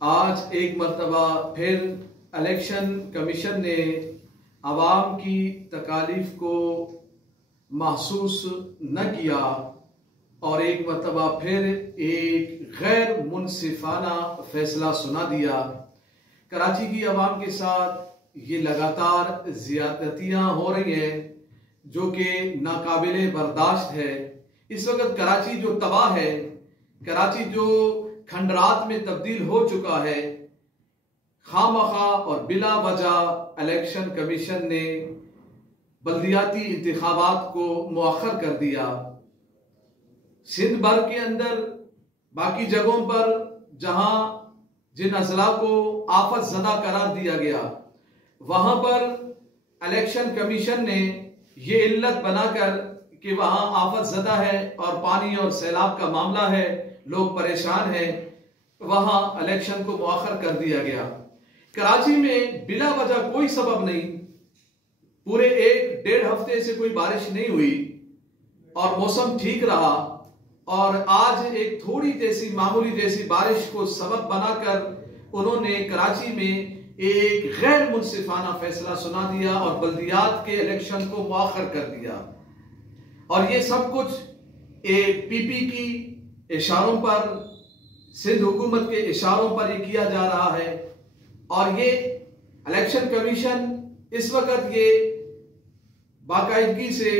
आज एक मरतबा फिर इलेक्शन कमीशन ने आवाम की तकालीफ को महसूस न किया और एक मरतबा फिर एक गैर मुनसिफाना फैसला सुना दिया। कराची की आवाम के साथ ये लगातार ज़्यादतियाँ हो रही हैं जो कि नाकाबिले बर्दाश्त है। इस वक्त कराची जो तबाह है, कराची जो खंडरात में तब्दील हो चुका है, खामखा और बिला वजह इलेक्शन कमीशन ने बल्दियाती इंतखाबात को मुअख्खर कर दिया। सिंध भर के अंदर बाकी जगहों पर जहां जिन अजला को आफत ज़दा करार दिया गया, वहां पर इलेक्शन कमीशन ने ये इल्लत बनाकर कि वहां आफत ज़दा है और पानी और सैलाब का मामला है, लोग परेशान हैं, वहां इलेक्शन को मुअख्खर कर दिया गया। कराची में बिला वजह कोई सबब नहीं, पूरे 1-1.5 हफ्ते से कोई बारिश नहीं हुई और मौसम ठीक रहा और आज एक थोड़ी जैसी मामूली जैसी बारिश को सबब बनाकर उन्होंने कराची में एक गैर मुनसिफाना फैसला सुना दिया और बल्दियात के इलेक्शन को मुअख्खर कर दिया। और ये सब कुछ एक पीपी की इशारों पर, सिंध हुकूमत के इशारों पर ये किया जा रहा है। और ये इलेक्शन कमीशन इस वक्त ये बाकायदगी से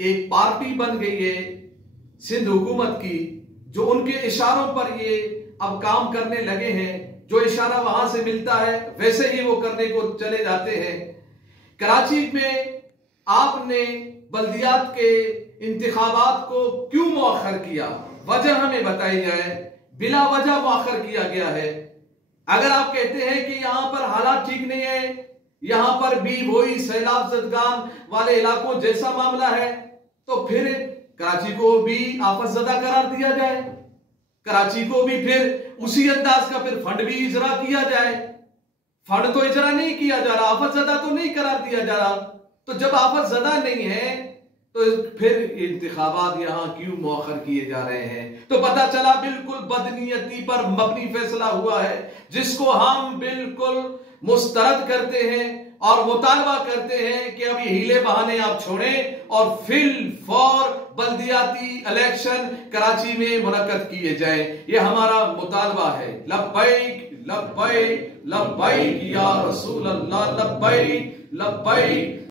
एक पार्टी बन गई है सिंध हुकूमत की, जो उनके इशारों पर ये अब काम करने लगे हैं। जो इशारा वहां से मिलता है वैसे ही वो करने को चले जाते हैं। कराची में आपने बल्दियात के इंतखाबात को क्यों मुअख्खर किया, वजह हमें बताई जाए। बिला वजह मुअख्खर किया गया है। अगर आप कहते हैं कि यहां पर हालात ठीक नहीं है, यहां पर भी वही सैलाब ज़दगान वाले इलाकों जैसा मामला है, तो फिर कराची को भी आफत ज़दा करार दिया जाए, कराची को भी फिर उसी अंदाज का फिर फंड भी इजरा किया जाए। फंड तो इजरा नहीं किया जा रहा, आफत ज़दा तो नहीं करार दिया जा रहा। तो जब आफत ज़दा नहीं है तो फिर इंतखाबात यहां क्यों मुअख्खर किए जा रहे हैं? तो पता चला बिल्कुल बदनीयती पर मबनी फैसला हुआ है, जिसको हम बिल्कुल मुस्तरद करते हैं और मुतालबा करते हैं कि अब ये हीले बहाने आप छोड़ें और फिल फॉर बल्दियाती इलेक्शन कराची में मुनक्कद किए जाए। ये हमारा मुतालबा है। लब्बैक लब्बैक लब्बैक या रसूल अल्लाह, लब्बैक लब्बैक।